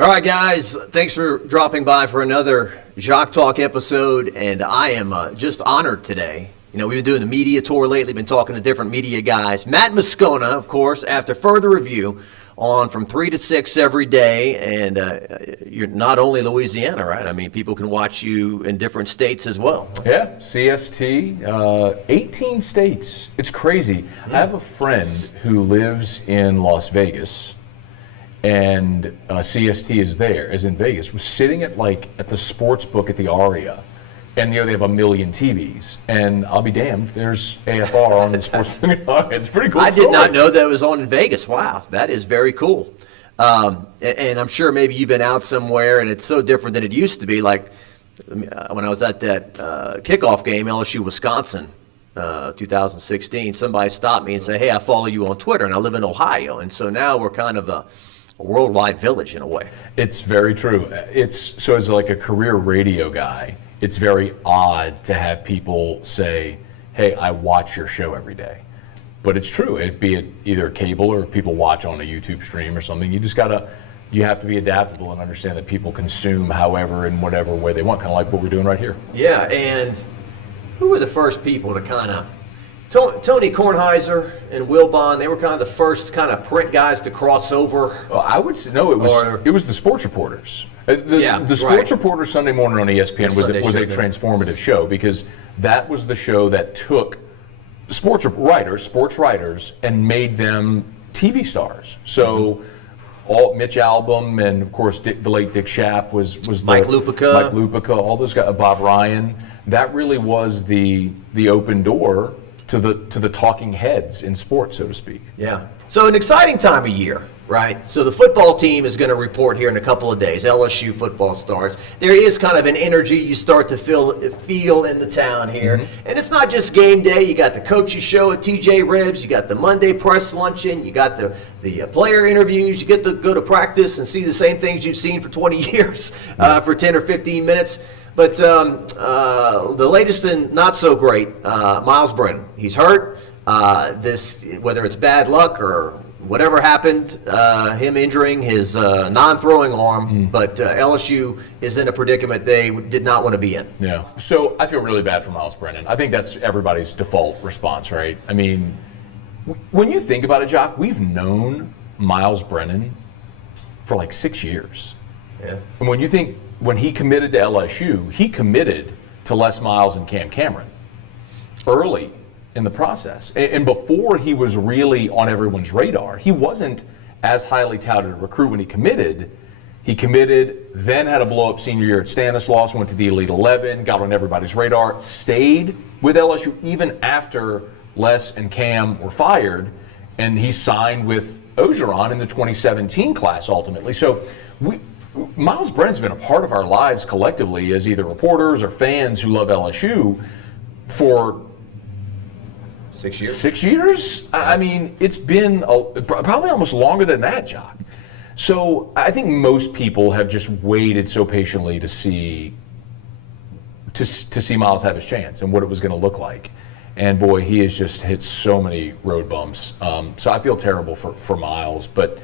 All right, guys, thanks for dropping by for another Jacques Talk episode, and I am just honored today. You know, we've been doing the media tour lately, been talking to different media guys. Matt Moscona, of course, after further review, on from 3 to 6 every day, and you're not only Louisiana, right? I mean, people can watch you in different states as well. Yeah, CST, 18 states. It's crazy. I have a friend who lives in Las Vegas, and CST is in Vegas. Was sitting at the sports book at the Aria, and they have 1 million TVs. And I'll be damned, there's AFR on the sports. It's a pretty cool. I did not know that it was on in Vegas. Wow, that is very cool. And I'm sure maybe you've been out somewhere, and it's so different than it used to be. Like when I was at that kickoff game, LSU Wisconsin, 2016. Somebody stopped me and said, "Hey, I follow you on Twitter, and I live in Ohio." And so now we're kind of a worldwide village in a way. It's very true. So as like a career radio guy, it's very odd to have people say, "Hey, I watch your show every day." But it's true. Be it either cable or people watch on a YouTube stream or something. You have to be adaptable and understand that people consume however and whatever way they want, kind of like what we're doing right here. Yeah, and who were the first people to kind of Tony Kornheiser and Will Bond, they were kind of the first kind of print guys to cross over. Well, I would say, no, it was the sports reporters. The sports reporter Sunday morning on ESPN was a transformative show, because that was the show that took sports writers, and made them TV stars. So Mitch Albom and of course the late Dick Schaap was Mike Lupica, all those guys, Bob Ryan. That really was the open door to the talking heads in sports, so to speak. Yeah. So an exciting time of year, right? So the football team is going to report here in a couple of days. LSU football starts. There is kind of an energy you start to feel in the town here. Mm-hmm. And it's not just game day. You got the coaches show at TJ Ribs. You got the Monday press luncheon. You got the player interviews. You get to go to practice and see the same things you've seen for 20 years for 10 or 15 minutes. But the latest and not so great, Myles Brennan. He's hurt. Whether it's bad luck or whatever happened, him injuring his non-throwing arm, but LSU is in a predicament they did not want to be in. Yeah. So I feel really bad for Myles Brennan. I think that's everybody's default response, right? I mean, when you think about it, Jacques, we've known Myles Brennan for like 6 years. Yeah. And when he committed to LSU, he committed to Les Miles and Cam Cameron early in the process. And before he was really on everyone's radar, he wasn't as highly touted a recruit when he committed. He committed, then had a blow-up senior year at Stanislaus, went to the Elite 11, got on everybody's radar, stayed with LSU even after Les and Cam were fired, and he signed with Orgeron in the 2017 class ultimately. So Myles Brennan's been a part of our lives collectively as either reporters or fans who love LSU for 6 years. 6 years? I mean, it's been probably almost longer than that, Jacques. So I think most people have just waited so patiently to see Myles have his chance and what it was going to look like. And boy, he has just hit so many road bumps. So I feel terrible for Myles. But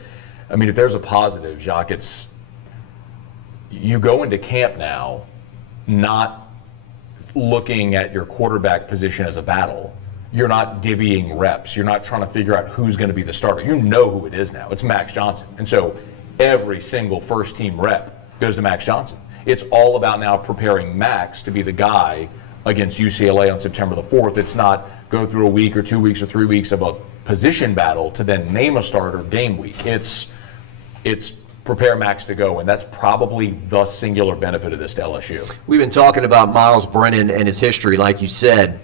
I mean, if there's a positive, Jacques, it's you go into camp now not looking at your quarterback position as a battle. You're not divvying reps. You're not trying to figure out who's going to be the starter. You know who it is now. It's Max Johnson. And so every single first-team rep goes to Max Johnson. It's all about now preparing Max to be the guy against UCLA on September the 4th. It's not go through a week or 2 weeks or 3 weeks of a position battle to then name a starter game week. It's prepare Max to go, and that's probably the singular benefit of this to LSU. We've been talking about Myles Brennan and his history, like you said.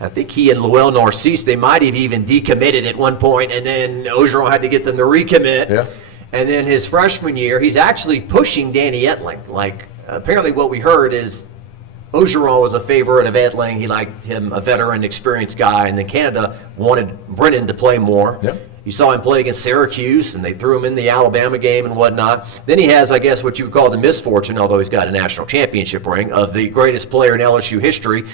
I think he and Lowell Narcisse, they might have even decommitted at one point, and then Orgeron had to get them to recommit. Yeah. And then his freshman year, he's actually pushing Danny Etling. Like, apparently what we heard is Orgeron was a favorite of Etling. He liked him, a veteran, experienced guy, and then Canada wanted Brennan to play more. Yeah. You saw him play against Syracuse, and they threw him in the Alabama game and whatnot. Then he has, I guess, what you would call the misfortune, although he's got a national championship ring, of the greatest player in LSU history,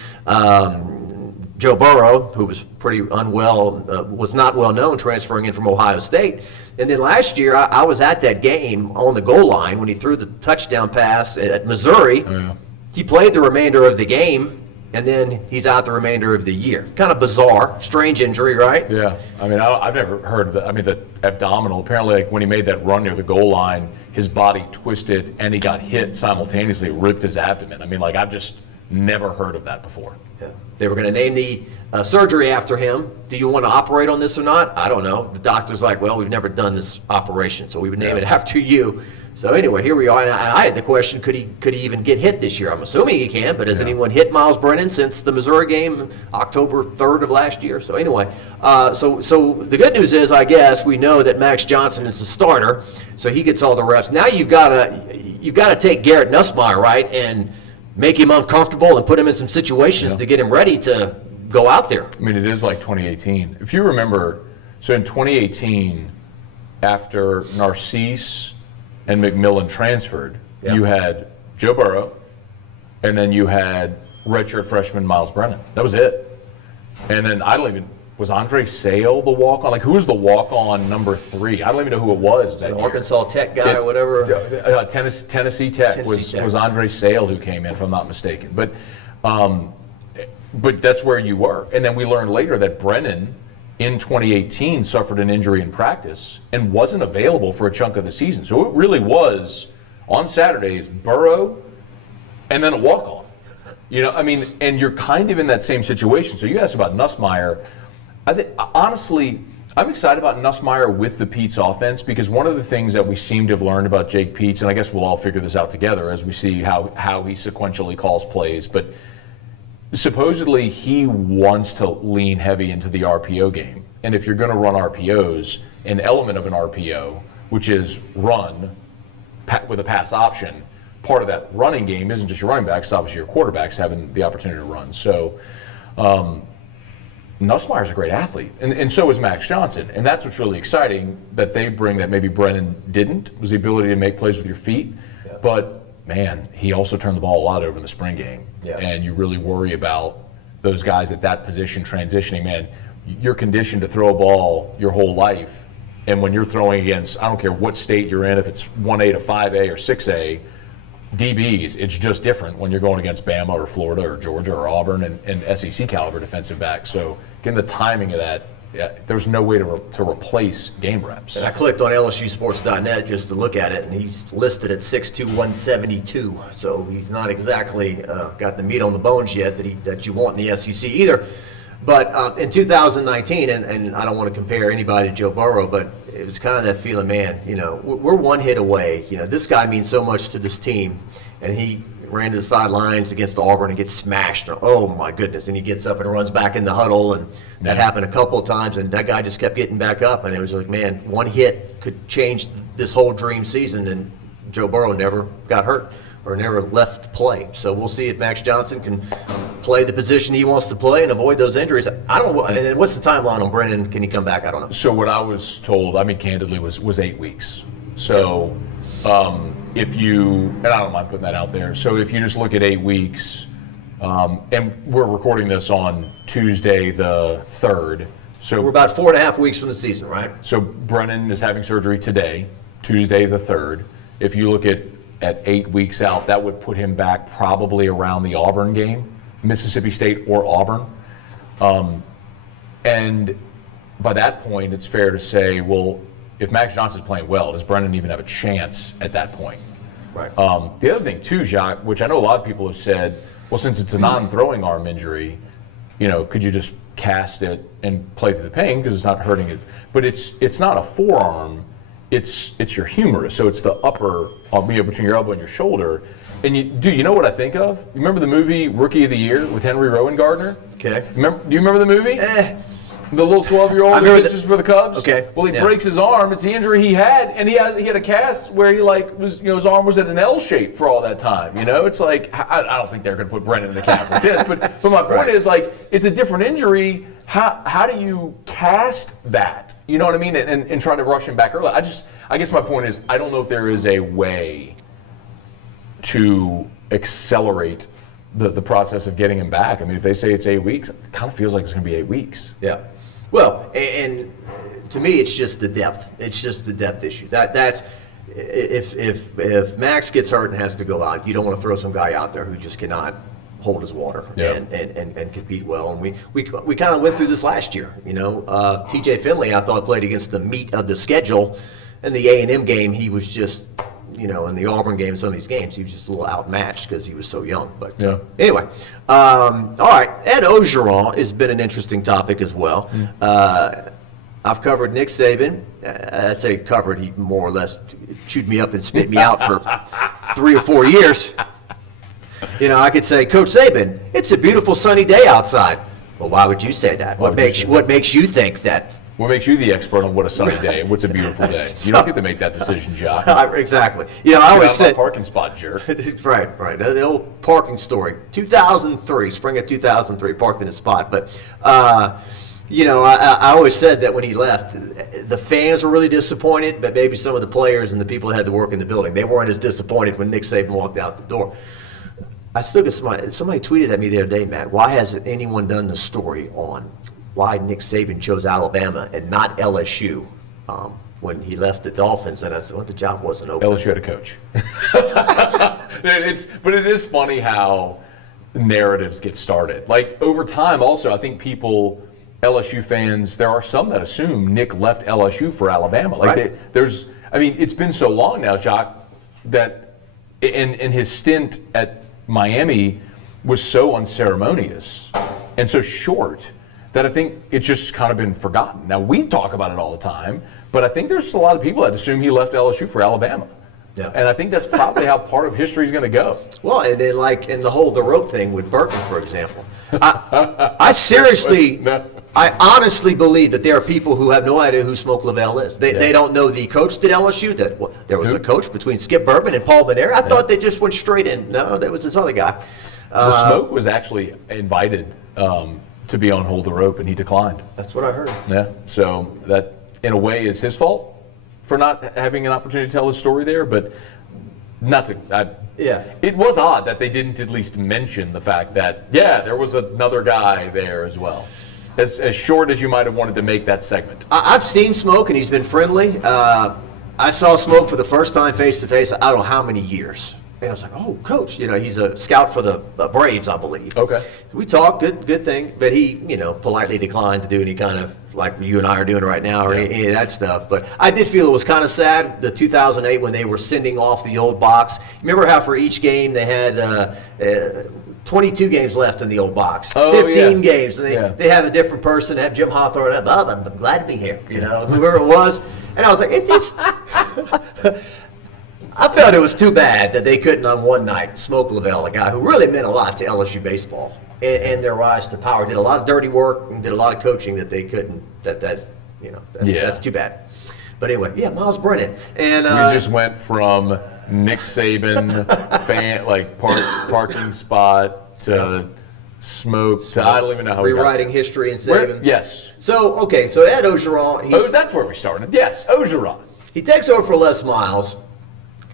Joe Burrow, who was pretty unwell, was not well known transferring in from Ohio State. And then last year, I was at that game on the goal line when he threw the touchdown pass at Missouri. Oh, yeah. He played the remainder of the game, and then he's out the remainder of the year. Kind of bizarre, strange injury, right? Yeah, I mean, I've never heard of that. I mean, the abdominal, apparently, like, when he made that run near the goal line, his body twisted and he got hit simultaneously, ripped his abdomen. I mean, like, I've just never heard of that before. Yeah. They were going to name the surgery after him. Do you want to operate on this or not? I don't know. The doctor's like, well, we've never done this operation, so we would name it after you. So anyway, here we are. And I had the question, could he even get hit this year? I'm assuming he can, but has anyone hit Miles Brennan since the Missouri game, October 3rd of last year? So anyway, so the good news is, I guess, we know that Max Johnson is the starter, so he gets all the reps. Now you've got to take Garrett Nussmeier, right, and make him uncomfortable and put him in some situations to get him ready to go out there. I mean, it is like 2018. If you remember, so in 2018, after Narcisse and McMillan transferred, you had Joe Burrow, and then you had redshirt freshman Miles Brennan. That was it. And then was Andre Sale the walk-on? Like, who was the walk-on number 3? I don't even know who it was that year. Arkansas Tech guy or whatever. Tennessee Tech was Andre Sale who came in, if I'm not mistaken. But that's where you were. And then we learned later that Brennan, in 2018, suffered an injury in practice and wasn't available for a chunk of the season. So it really was, on Saturdays, Burrow and then a walk-on. You know, I mean, and you're kind of in that same situation. So you asked about Nussmeier. Honestly, I'm excited about Nussmeier with the Pete's offense, because one of the things that we seem to have learned about Jake Peetz, and I guess we'll all figure this out together as we see how he sequentially calls plays, but supposedly he wants to lean heavy into the RPO game. And if you're going to run RPOs, an element of an RPO, which is run with a pass option, part of that running game isn't just your running backs, obviously your quarterbacks having the opportunity to run. So Nussmeier's a great athlete, and so is Max Johnson. And that's what's really exciting that they bring that maybe Brennan didn't, was the ability to make plays with your feet. Yeah. But, man, he also turned the ball a lot over in the spring game. Yeah. And you really worry about those guys at that position transitioning. Man, you're conditioned to throw a ball your whole life, and when you're throwing against, I don't care what state you're in, if it's 1A to 5A or 6A, DBs, it's just different when you're going against Bama or Florida or Georgia or Auburn and SEC caliber defensive backs. So getting the timing of that, there's no way to replace game reps. And I clicked on LSUsports.net just to look at it, and he's listed at 6'2", 172. So he's not exactly got the meat on the bones yet that you want in the SEC either. But in 2019, and I don't want to compare anybody to Joe Burrow, but it was kind of that feeling, man, you know, we're one hit away. You know, this guy means so much to this team, and he ran to the sidelines against Auburn and gets smashed. Oh, my goodness. And he gets up and runs back in the huddle, and that happened a couple of times, and that guy just kept getting back up, and it was like, man, one hit could change this whole dream season, and Joe Burrow never got hurt or never left play. So we'll see if Max Johnson can play the position he wants to play and avoid those injuries. I don't know. And what's the timeline on Brennan? Can he come back? I don't know. So what I was told, I mean, candidly, was 8 weeks. So if you, and I don't mind putting that out there, so if you just look at 8 weeks, and we're recording this on Tuesday the 3rd. So we're about 4.5 weeks from the season, right? So Brennan is having surgery today, Tuesday the 3rd. If you look at 8 weeks out, that would put him back probably around the Auburn game, Mississippi State or Auburn. And by that point, it's fair to say, well, if Max Johnson's playing well, does Brennan even have a chance at that point? Right. The other thing too, Jacques, which I know a lot of people have said, well, since it's a non-throwing arm injury, you know, could you just cast it and play through the pain because it's not hurting it? But it's not a forearm. It's your humerus, so it's the upper, between your elbow and your shoulder. And you know what I think of? You remember the movie Rookie of the Year with Henry Rowan Gardner? Okay. Do you remember the movie? The little 12-year-old who pitches for the Cubs? Okay. Well, he breaks his arm. It's the injury he had, and he had a cast where his arm was at an L shape for all that time. You know, it's like, I don't think they're going to put Brennan in the cast like this, but my point is, like, it's a different injury. How do you cast that? You know what I mean? And try to rush him back early. I guess my point is, I don't know if there is a way to accelerate the process of getting him back. I mean, if they say it's 8 weeks, it kind of feels like it's going to be 8 weeks. Yeah. Well, and to me, it's just the depth. It's just the depth issue. That's if Max gets hurt and has to go out, you don't want to throw some guy out there who just cannot hold his water and compete well. And we kind of went through this last year. TJ Finley, I thought, played against the meat of the schedule. In the A&M game, he was just, in the Auburn game, some of these games, he was just a little outmatched because he was so young. But anyway, all right, Ed Orgeron has been an interesting topic as well. I've covered Nick Saban. I'd say covered, he more or less chewed me up and spit me out for 3 or 4 years. I could say, Coach Saban, it's a beautiful sunny day outside. Well, why would you say that? What makes you think that? What makes you the expert on what a sunny day and what's a beautiful day? You don't get to make that decision, Jacques. Exactly. I always said parking spot, jerk. Right. The old parking story. 2003, spring of 2003, parked in a spot. But I always said that when he left, the fans were really disappointed, but maybe some of the players and the people that had to work in the building, they weren't as disappointed when Nick Saban walked out the door. I still get somebody tweeted at me the other day, Matt, why hasn't anyone done the story on why Nick Saban chose Alabama and not LSU when he left the Dolphins? And I said, well, the job wasn't open. LSU had a coach. But it is funny how narratives get started. Like, over time, also, I think LSU fans, there are some that assume Nick left LSU for Alabama. Like, right. It's been so long now, Jacques, that in his stint at Miami was so unceremonious and so short that I think it's just kind of been forgotten. Now, we talk about it all the time, but I think there's a lot of people that assume he left LSU for Alabama. Yeah. And I think that's probably how part of history is going to go. Well, and then in the rope thing with Burton, for example. I seriously, I honestly believe that there are people who have no idea who Smoke Lavelle is. They don't know the coach at LSU, that there was a coach between Skip Bourbon and Paul Manera. I thought they just went straight in. No, that was this other guy. Smoke was actually invited to be on Hold the Rope, and he declined. That's what I heard. Yeah, so that, in a way, is his fault for not having an opportunity to tell his story there, but not to... It was odd that they didn't at least mention the fact that, there was another guy there as well. As short as you might have wanted to make that segment. I've seen Smoke, and he's been friendly. I saw Smoke for the first time face-to-face, I don't know how many years. And I was like, oh, Coach, he's a scout for the Braves, I believe. Okay. We talked, good thing, but he, politely declined to do any kind of, like you and I are doing right now, or any of that stuff. But I did feel it was kind of sad, the 2008, when they were sending off the old box. Remember how for each game they had 22 games left in the old box, 15 games, and they have a different person, have Jim Hawthorne, Bob, I'm glad to be here, whoever it was. And I was like, it's I felt it was too bad that they couldn't on one night smoke Lavelle, a guy who really meant a lot to LSU baseball and their rise to power. Did a lot of dirty work and did a lot of coaching that they couldn't. That's too bad. But anyway, Miles Brennan, and we just went from Nick Saban parking spot to Smoke to I don't even know how rewriting history and Saban. Yes. So Ed Orgeron. That's where we started. Yes, Orgeron. He takes over for Les Miles.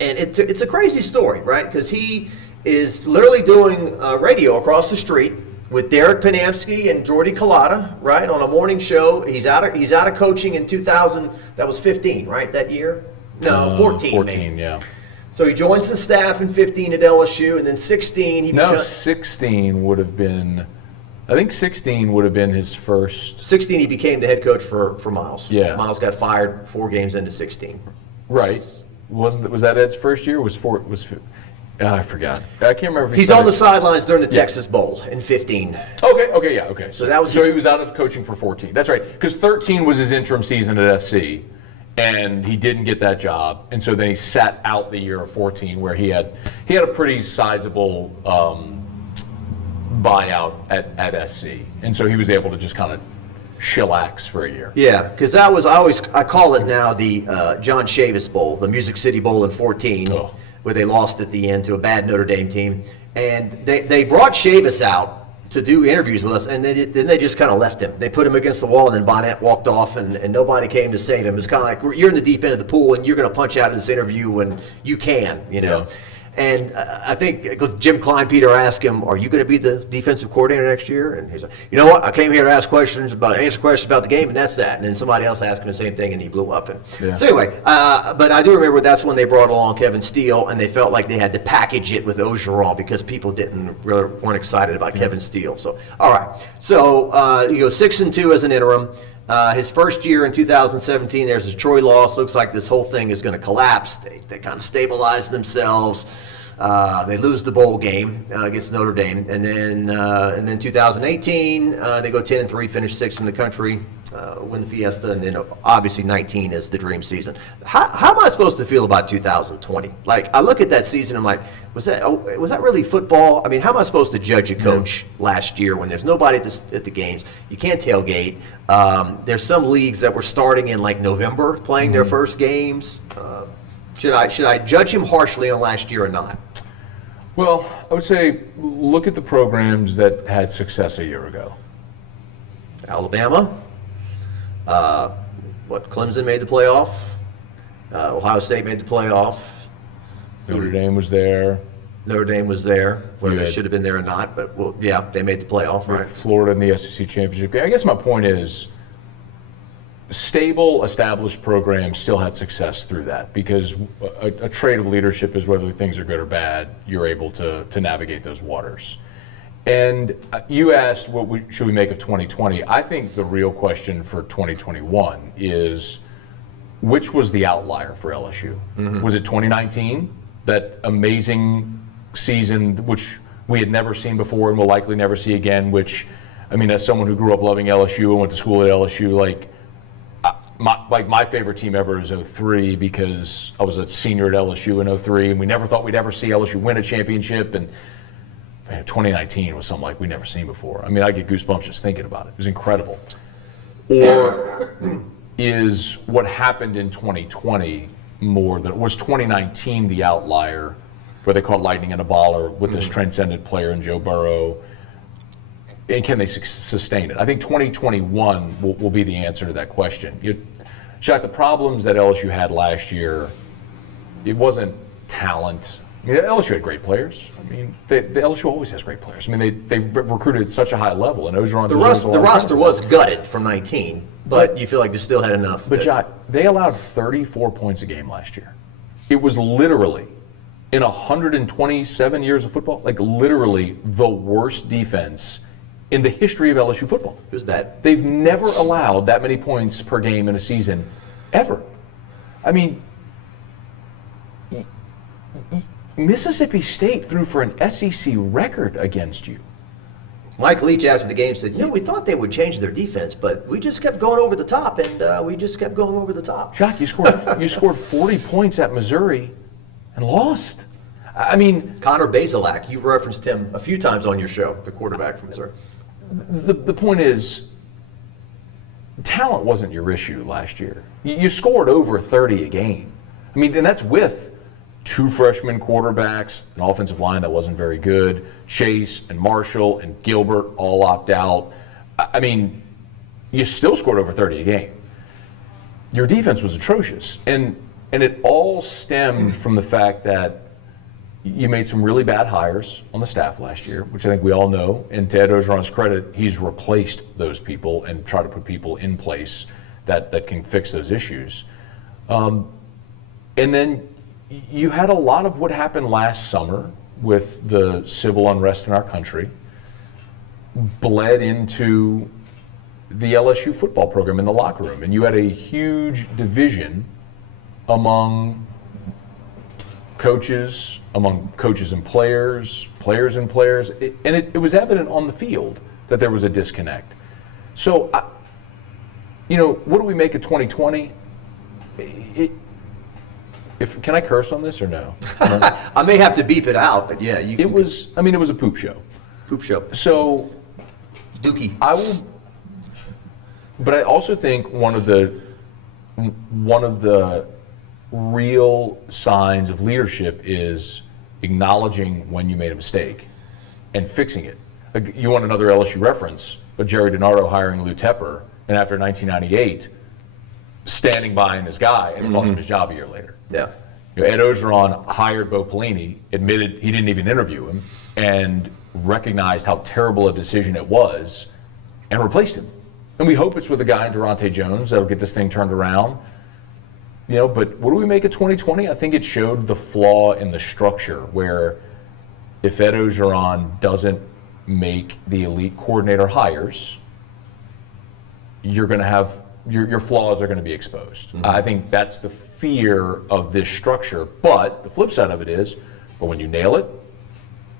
And it's a crazy story, right? Because he is literally doing radio across the street with Derek Panamsky and Jordy Collada, right, on a morning show. He's out of coaching in 2000. That was 15, right? That year? No, 14. 14, maybe. Yeah. So he joins the staff in 15 at LSU, and then 16 16 would have been. I think 16 would have been his first. 16 he became the head coach for Miles. Yeah. Miles got fired 4 games into 16. Right. Was that Ed's first year? I forgot. I can't remember. If he's on the sidelines during the Texas Bowl in 15. Okay. So that was he was out of coaching for 14. That's right. Because 13 was his interim season at SC, and he didn't get that job, and so then he sat out the year of 14, where he had a pretty sizable buyout at SC, and so he was able to just kind of chillax for a year. Yeah, because I call it now the John Chavis Bowl, the Music City Bowl in 14, where they lost at the end to a bad Notre Dame team. And they brought Chavis out to do interviews with us, and then they just kind of left him. They put him against the wall, and then Bonnet walked off, and nobody came to save him. It's kind of like, you're in the deep end of the pool, and you're going to punch out of this interview when you can, And I think Jim Kleinpeter asked him, "Are you going to be the defensive coordinator next year?" And he's like, "You know what? I came here to answer questions about the game, and that's that." And then somebody else asked him the same thing, and he blew up. And so anyway, but I do remember that's when they brought along Kevin Steele, and they felt like they had to package it with Orgeron because people weren't excited about Kevin Steele. So all right, so you go 6-2 as an interim. His first year in 2017, there's a Troy loss. Looks like this whole thing is going to collapse. They kind of stabilize themselves. They lose the bowl game against Notre Dame, and then 2018 they go 10-3, finish 6th in the country, win the Fiesta, and then obviously 19 is the dream season. How am I supposed to feel about 2020? Like, I look at that season, I'm like, was that really football? I mean, how am I supposed to judge a coach last year when there's nobody at the games? You can't tailgate. There's some leagues that were starting in like November, playing their first games. Should I judge him harshly on last year or not? Well, I would say look at the programs that had success a year ago. Alabama. Clemson made the playoff. Ohio State made the playoff. Notre Dame was there. Whether they should have been there or not, but they made the playoff, right? Florida in the SEC championship game. I guess my point is, stable, established programs still had success through that because a trait of leadership is whether things are good or bad, you're able to navigate those waters. And you asked should we make of 2020. I think the real question for 2021 is which was the outlier for LSU? Mm-hmm. Was it 2019, that amazing season which we had never seen before and will likely never see again, which, I mean, as someone who grew up loving LSU and went to school at LSU, my favorite team ever is 03 because I was a senior at LSU in 03 and we never thought we'd ever see LSU win a championship, and 2019 was something like we'd never seen before. I mean, I get goosebumps just thinking about it. It was incredible. Or is what happened in 2020 was 2019 the outlier where they caught lightning in a bottle with this transcendent player in Joe Burrow? And can they sustain it? I think 2021 will be the answer to that question. Jacques, the problems that LSU had last year, it wasn't talent. I mean, LSU had great players. I mean, the LSU always has great players. I mean, they recruited at such a high level, and Orgeron. The roster was gutted from 19, but you feel like they still had enough. But Jacques, they allowed 34 points a game last year. It was literally, in 127 years of football, like literally the worst defense in the history of LSU football. It was bad. They've never allowed that many points per game in a season, ever. I mean, Mississippi State threw for an SEC record against you. Mike Leach after the game said, we thought they would change their defense, but we just kept going over the top, and we just kept going over the top. Jacques, you scored 40 points at Missouri and lost. I mean, Connor Bazelak, you referenced him a few times on your show, the quarterback from Missouri. The point is, talent wasn't your issue last year. You scored over 30 a game. I mean, and that's with 2 freshman quarterbacks, an offensive line that wasn't very good, Chase and Marshall and Gilbert all opt out. I mean, you still scored over 30 a game. Your defense was atrocious. And it all stemmed from the fact that you made some really bad hires on the staff last year, which I think we all know. And to Ed Orgeron's credit, he's replaced those people and tried to put people in place that can fix those issues. And then you had a lot of what happened last summer with the civil unrest in our country bled into the LSU football program in the locker room. And you had a huge division among coaches and players, and it was evident on the field that there was a disconnect. So, what do we make of 2020? Can I curse on this or no? I may have to beep it out, but yeah, you. It was a poop show. Poop show. So, Dookie. But I also think one of the real signs of leadership is acknowledging when you made a mistake and fixing it. You want another LSU reference, but Jerry DiNardo hiring Lou Tepper, and after 1998, standing by him as guy, and it cost him his job a year later. Yeah. Ed Orgeron hired Bo Pelini, admitted he didn't even interview him, and recognized how terrible a decision it was, and replaced him. And we hope it's with a guy in Durante Jones that'll get this thing turned around. But what do we make of 2020? I think it showed the flaw in the structure, where if Ed Orgeron doesn't make the elite coordinator hires, you're going to have your flaws are going to be exposed. Mm-hmm. I think that's the fear of this structure. But the flip side of it is, but when you nail it,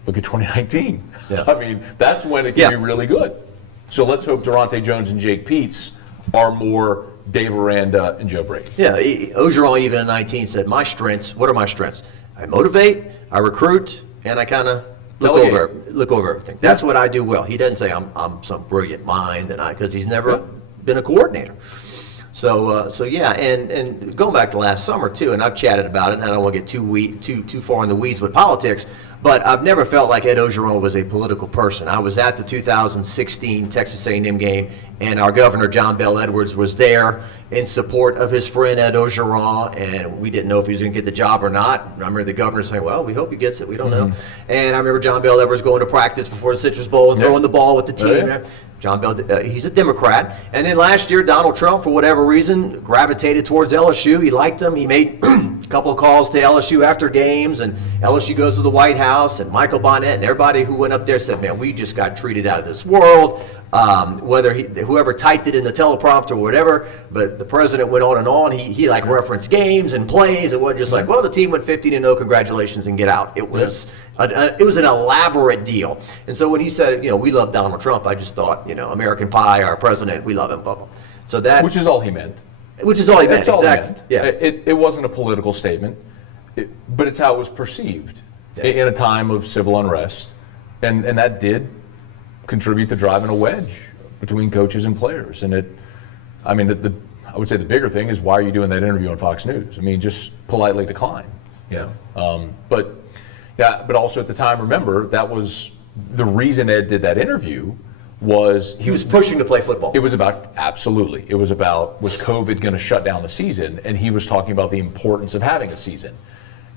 look at 2019. Yeah. I mean, that's when it can be really good. So let's hope Durante Jones and Jake Peetz are more Dave Aranda and Joe Brady. Yeah, Orgeron even in 19 said, my strengths, what are my strengths? I motivate, I recruit, and I kind of look over everything. That's what I do well. He doesn't say I'm some brilliant mind, because he's never been a coordinator. So yeah, and going back to last summer too, and I've chatted about it, and I don't want to get too far in the weeds with politics, but I've never felt like Ed Orgeron was a political person. I was at the 2016 Texas A&M game, and our governor, John Bell Edwards, was there in support of his friend Ed Orgeron, and we didn't know if he was going to get the job or not. I remember the governor saying, well, we hope he gets it, we don't know. And I remember John Bell Edwards going to practice before the Citrus Bowl and throwing the ball with the team. John Bell, he's a Democrat. And then last year, Donald Trump, for whatever reason, gravitated towards LSU. He liked them. He made a couple of calls to LSU after games, and LSU goes to the White House, and Michael Bonnet and everybody who went up there said, man, we just got treated out of this world. Whoever typed it in the teleprompter or whatever, but the president went on and on. He referenced games and plays. It wasn't just like, well, the team went 15-0, congratulations, and get out. It was an elaborate deal. And so when he said, we love Donald Trump, I just thought, American Pie, our president, we love him, blah, blah. So that, which is all he meant. Exactly. Yeah. It wasn't a political statement, but it's how it was perceived in a time of civil unrest, and that did contribute to driving a wedge between coaches and players. And I would say the bigger thing is, why are you doing that interview on Fox News? I mean, just politely decline. But also at the time, remember, that was the reason Ed did that interview. He was pushing to play football. It was about, absolutely. It was about, was COVID going to shut down the season? And he was talking about the importance of having a season.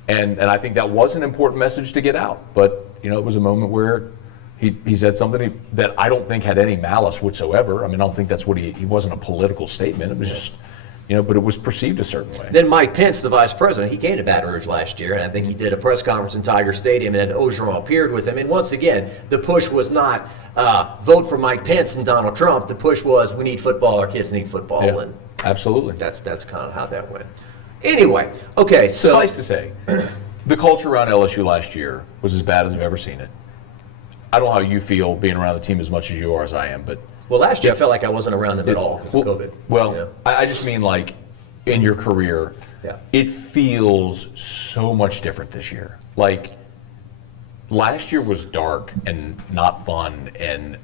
And I think that was an important message to get out. But, it was a moment where he said something that I don't think had any malice whatsoever. I mean, I don't think that's what he wasn't a political statement. It was just, but it was perceived a certain way. Then Mike Pence, the vice president, he came to Baton Rouge last year, and I think he did a press conference in Tiger Stadium, and Orgeron appeared with him. And once again, the push was not vote for Mike Pence and Donald Trump. The push was, we need football, our kids need football. Yeah, and absolutely. That's kind of how that went. Anyway, okay, so. Suffice to say, the culture around LSU last year was as bad as I've ever seen it. I don't know how you feel being around the team as much as you are, as I am, but. Well, last year I felt like I wasn't around them at all because of COVID. Well, I just mean, like, in your career, it feels so much different this year. Like, last year was dark and not fun and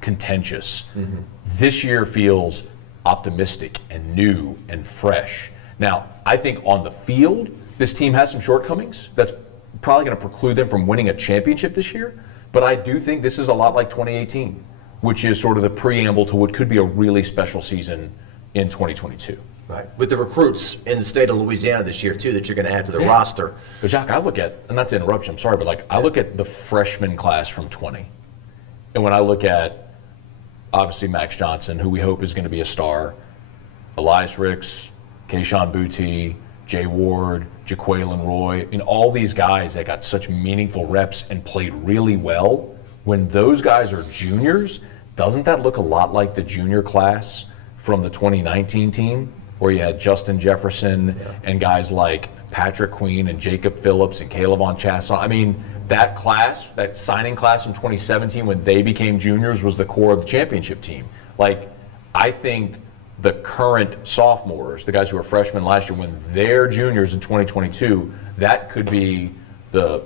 contentious. Mm-hmm. This year feels optimistic and new and fresh. Now, I think on the field, this team has some shortcomings. That's probably going to preclude them from winning a championship this year. But I do think this is a lot like 2018, which is sort of the preamble to what could be a really special season in 2022. Right. With the recruits in the state of Louisiana this year, too, that you're going to add to the roster. But, Jacques, I look at, and not to interrupt you, I'm sorry, but I look at the freshman class from 20. And when I look at, obviously, Max Johnson, who we hope is going to be a star, Elias Ricks, Keyshawn Boutte, Jay Ward, Jaquelin Roy, all these guys that got such meaningful reps and played really well, when those guys are juniors, doesn't that look a lot like the junior class from the 2019 team, where you had Justin Jefferson and guys like Patrick Queen and Jacob Phillips and Caleb on Chasson? I mean, that class, that signing class from 2017 when they became juniors, was the core of the championship team. Like, I think the current sophomores, the guys who were freshmen last year, when they're juniors in 2022, that could be the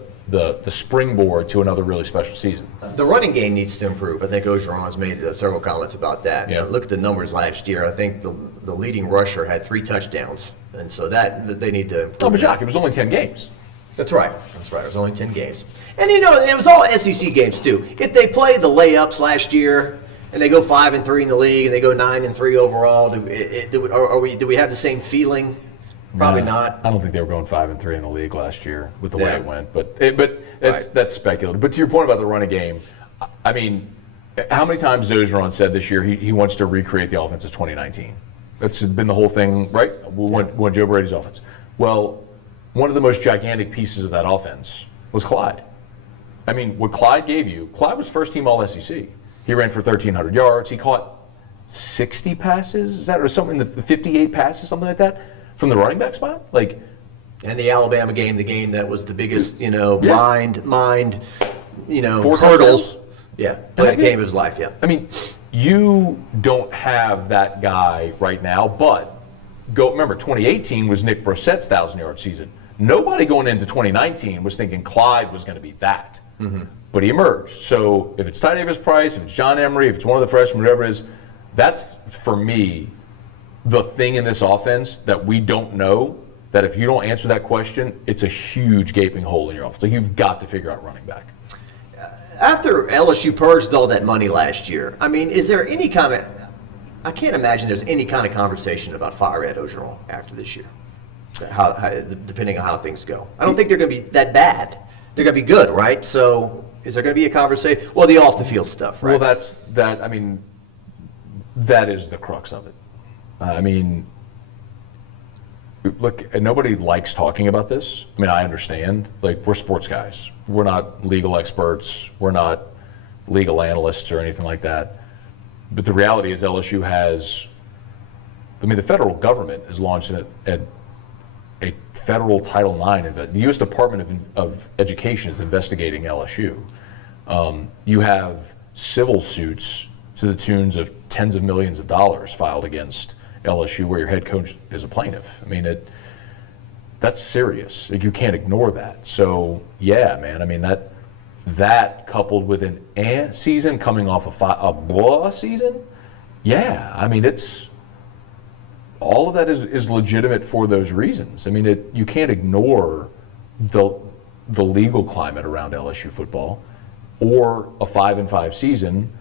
springboard to another really special season. The running game needs to improve. I think Orgeron has made several comments about that. Yeah. Look at the numbers last year. I think the leading rusher had 3 touchdowns, and so that they need to improve. No, but Jacques, it was only 10 games. That's right. It was only 10 games. And it was all SEC games too. If they played the layups last year and they go 5-3 in the league and they go 9-3 overall, do we have the same feeling Probably not. I don't think they were going 5-3 in the league last year with the way it went. But Right. that's speculative. But to your point about the running game, I mean, how many times Orgeron said this year he wants to recreate the offense of 2019? That's been the whole thing, right? When Joe Brady's offense. Well, one of the most gigantic pieces of that offense was Clyde. I mean, what Clyde gave you, Clyde was first team All SEC. He ran for 1,300 yards. He caught 60 passes, is that or something? 58 passes, something like that, from the running back spot. Like, and the Alabama game, the game that was the biggest, mind, 4 hurdle. touchdowns. Yeah, played the game of his life. Yeah. I mean, you don't have that guy right now, but remember, 2018 was Nick Brissett's 1,000-yard season. Nobody going into 2019 was thinking Clyde was going to be that. Mm-hmm. But he emerged. So if it's Ty Davis-Price, if it's John Emery, if it's one of the freshmen, whatever it is, that's, for me, the thing in this offense that we don't know, that if you don't answer that question, it's a huge gaping hole in your offense. So you've got to figure out running back. After LSU purged all that money last year, I mean, is there any kind of – I can't imagine there's any kind of conversation about fire Ed Orgeron after this year, how, depending on how things go. I don't think they're going to be that bad. They're going to be good, right? So is there going to be a conversation? Well, the off-the-field stuff, right? Well, that is the crux of it. I mean, look, nobody likes talking about this. I mean, I understand. Like, we're sports guys. We're not legal experts. We're not legal analysts or anything like that. But the reality is LSU has, the federal government has launched a federal Title IX. The U.S. Department of Education is investigating LSU. You have civil suits to the tunes of tens of millions of dollars filed against LSU where your head coach is a plaintiff. I mean, that's serious. Like, you can't ignore that. So, yeah, man, I mean, that coupled with an season coming off a blah season, yeah, I mean, all of that is legitimate for those reasons. I mean, you can't ignore the legal climate around LSU football or a 5-5 season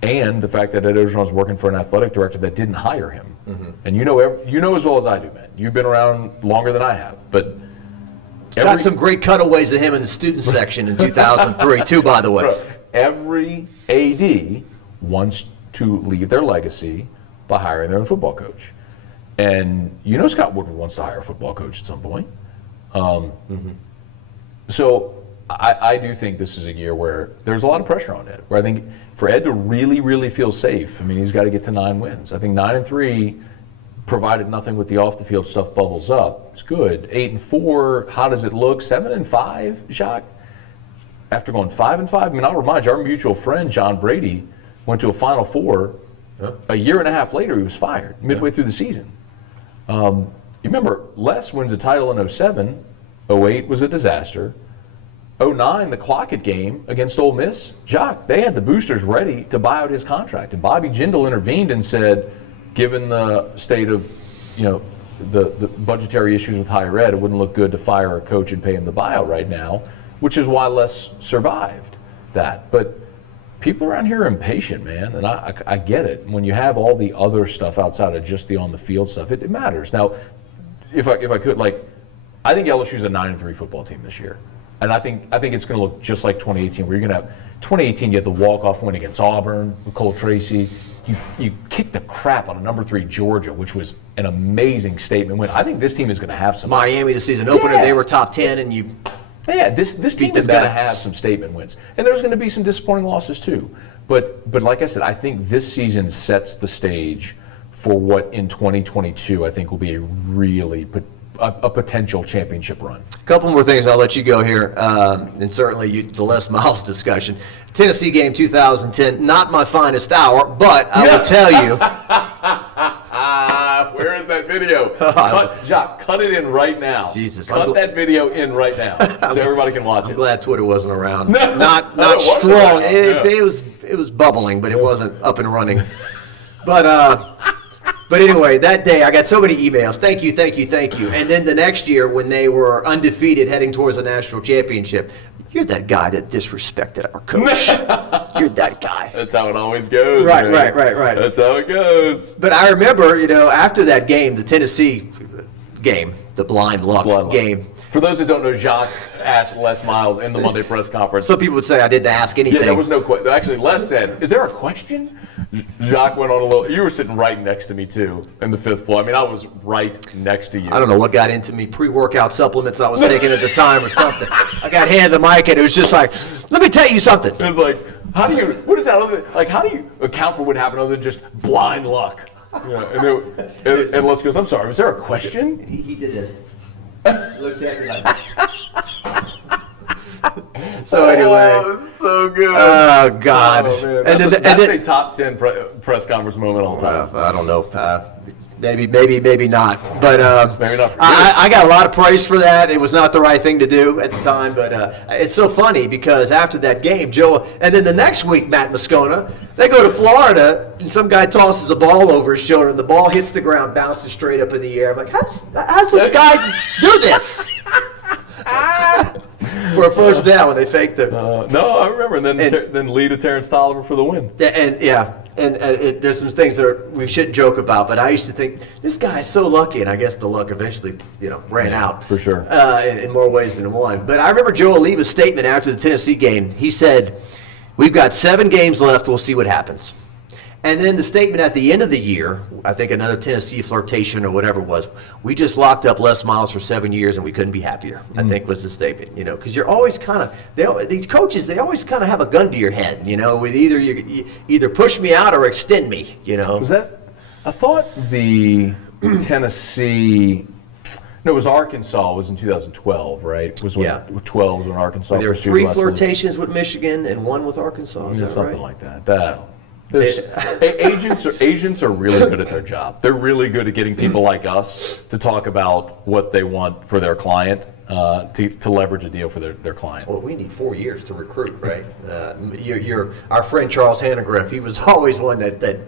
and the fact that Ed Orgeron is working for an athletic director that didn't hire him. Mm-hmm. And you know as well as I do, man. You've been around longer than I have, but got some great cutaways of him in the student section in 2003 too, by the way. Bro, every AD wants to leave their legacy by hiring their own football coach. And Scott Woodward wants to hire a football coach at some point. So I do think this is a year where there's a lot of pressure on Ed. Where I think for Ed to really, really feel safe, I mean, he's got to get to 9 wins. I think 9-3, provided nothing with the off-the-field stuff bubbles up, it's good. 8-4, how does it look? 7-5, Jacques? After going 5-5, I mean, I'll remind you, our mutual friend John Brady went to a Final Four. A year and a half later, he was fired midway through the season. You remember, Les wins a title in 07. 08 was a disaster. 09, the Clockett game against Ole Miss, Jacques, they had the boosters ready to buy out his contract. And Bobby Jindal intervened and said, given the state of, the budgetary issues with higher ed, it wouldn't look good to fire a coach and pay him the buyout right now, which is why Les survived that. But people around here are impatient, man, and I get it. When you have all the other stuff outside of just the on-the-field stuff, it matters. Now, if I could, I think LSU's a 9-3 football team this year. And I think it's going to look just like 2018, where you're going to have 2018. You had the walk-off win against Auburn with Cole Tracy. You kicked the crap out of number 3 Georgia, which was an amazing statement win. I think this team is going to have some. Miami, the season opener, they were top 10, and you. Yeah, this team is going to have some statement wins, and there's going to be some disappointing losses too. But like I said, I think this season sets the stage for what in 2022 I think will be a really a potential championship run. A couple more things, I'll let you go here, and certainly the Les Miles discussion. Tennessee game 2010, not my finest hour, but I will tell you. Where is that video? Jacques, cut it in right now. Jesus. Cut that video in right now so everybody can watch it. I'm glad Twitter wasn't around. Not strong. It was bubbling, but it wasn't up and running. But anyway, that day I got so many emails. Thank you. And then the next year when they were undefeated heading towards the national championship, you're that guy that disrespected our coach. You're that guy. That's how it always goes. Right. That's how it goes. But I remember, after that game, the Tennessee game, the blind luck game. For those that don't know, Jacques asked Les Miles in the Monday press conference. Some people would say I didn't ask anything. Yeah, there was no question. Actually, Les said, "Is there a question?" Jacques went on a little. You were sitting right next to me too, in the 5th floor. I mean, I was right next to you. I don't know what got into me, pre-workout supplements I was taking at the time or something. I got handed the mic and it was just like, let me tell you something. It was like, how do you account for what happened other than just blind luck? Yeah, and Les goes, I'm sorry, was there a question? He did this. Looked at me like. So anyway. Oh, so good. Oh, God. Oh, that's a top 10 press conference moment all time. I don't know. Maybe not. But maybe not for I got a lot of praise for that. It was not the right thing to do at the time. But it's so funny because after that game, Joe, and then the next week, Matt Moscona, they go to Florida, and some guy tosses the ball over his shoulder, and the ball hits the ground, bounces straight up in the air. I'm like, how's this guy do this? For a first down when they faked the. No, I remember. And then lead to Terrence Tolliver for the win. And there's some things that we shouldn't joke about, but I used to think this guy's so lucky, and I guess the luck eventually, ran out. For sure. In more ways than one. But I remember Joe Oliva's statement after the Tennessee game. He said, "We've got 7 games left. We'll see what happens." And then the statement at the end of the year, I think another Tennessee flirtation or whatever it was, we just locked up Les Miles for 7 years and we couldn't be happier, I think was the statement. Because you're always kind of, these coaches, they always kind of have a gun to your head, with you either push me out or extend me, Was that, I thought the Tennessee, no, it was Arkansas, was in 2012, right? Was when 12 was when Arkansas. There were 3 flirtations with Michigan and 1 with Arkansas, is that something right? like that. Agents are really good at their job. They're really good at getting people like us to talk about what they want for their client, to leverage a deal for their client. Well, we need 4 years to recruit, right? Our friend Charles Hannegriff, he was always one that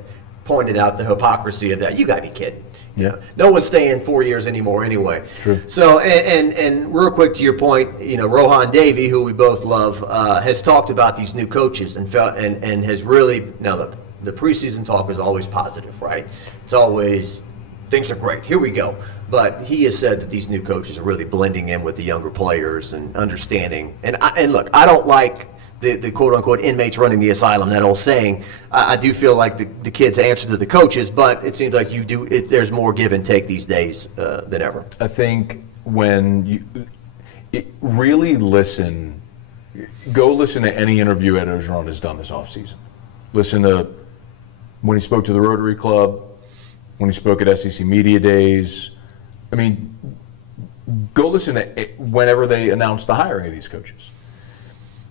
pointed out the hypocrisy of that. You got to be kidding. Yeah. No one's staying 4 years anymore anyway. True. So, and real quick to your point, Rohan Davey, who we both love, has talked about these new coaches and has really, now look, the preseason talk is always positive, right? It's always, things are great, here we go. But he has said that these new coaches are really blending in with the younger players and understanding. And look, I don't like the quote-unquote inmates running the asylum, that old saying. I do feel like the kids answer to the coaches, but it seems like there's more give and take these days than ever. I think when you really go listen to any interview Ed Orgeron has done this offseason. Listen to when he spoke to the Rotary Club, when he spoke at SEC Media Days. I mean, go listen to whenever they announce the hiring of these coaches.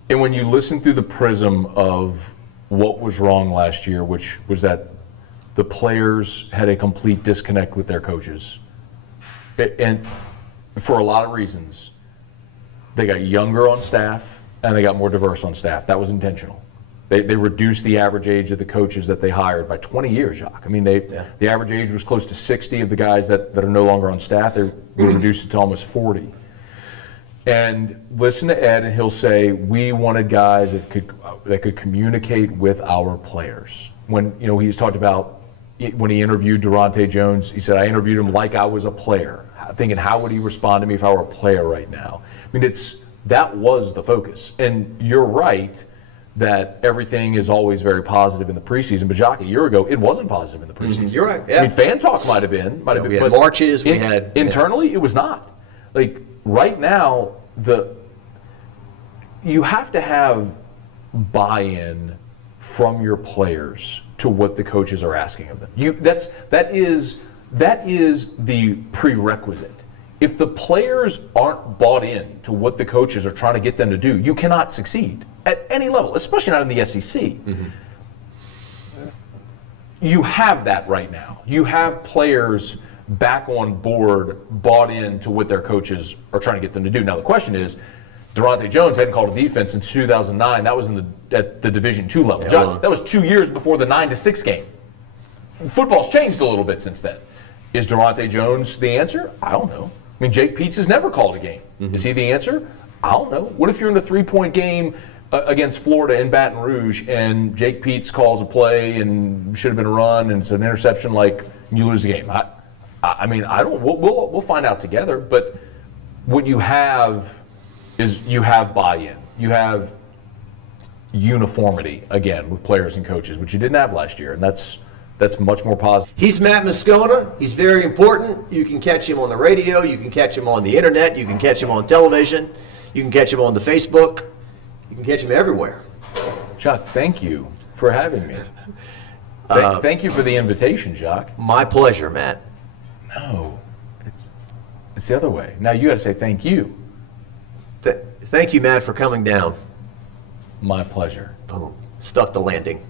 And when you listen through the prism of what was wrong last year, which was that the players had a complete disconnect with their coaches, and for a lot of reasons, they got younger on staff and they got more diverse on staff. That was intentional. They reduced the average age of the coaches that they hired by 20 years, Jacques. I mean, the average age was close to 60 of the guys that are no longer on staff. They reduced it to almost 40. And listen to Ed, and he'll say, we wanted guys that could communicate with our players. When he's talked about when he interviewed Durante Jones, he said, I interviewed him like I was a player, thinking how would he respond to me if I were a player right now. I mean, that was the focus. And you're right that everything is always very positive in the preseason. But Jacques, a year ago, it wasn't positive in the preseason. You're right. Yeah. I mean, fan talk might have been. We had marches. We had internally, it was not. Like right now, you have to have buy-in from your players to what the coaches are asking of them. That is the prerequisite. If the players aren't bought in to what the coaches are trying to get them to do, you cannot succeed at any level, especially not in the SEC. Mm-hmm. You have that right now. You have players back on board, bought into what their coaches are trying to get them to do. Now the question is, Durante Jones hadn't called a defense since 2009. That was at the Division II level. Yeah. That was 2 years before the 9-6 game. Football's changed a little bit since then. Is Durante Jones the answer? I don't know. I mean, Jake Peetz has never called a game. Mm-hmm. Is he the answer? I don't know. What if you're in a 3-point game against Florida in Baton Rouge and Jake Peetz calls a play and should have been a run and it's an interception, like you lose the game? I mean, I don't. We'll find out together. But what you have is you have buy-in. You have uniformity again with players and coaches, which you didn't have last year, and that's much more positive. He's Matt Moscona. He's very important. You can catch him on the radio. You can catch him on the internet. You can catch him on television. You can catch him on the Facebook. You can catch him everywhere. Jacques, thank you for having me. Thank you for the invitation, Jacques. My pleasure, Matt. No, it's the other way. Now you got to say thank you. Thank you, Matt, for coming down. My pleasure. Boom. Stuck the landing.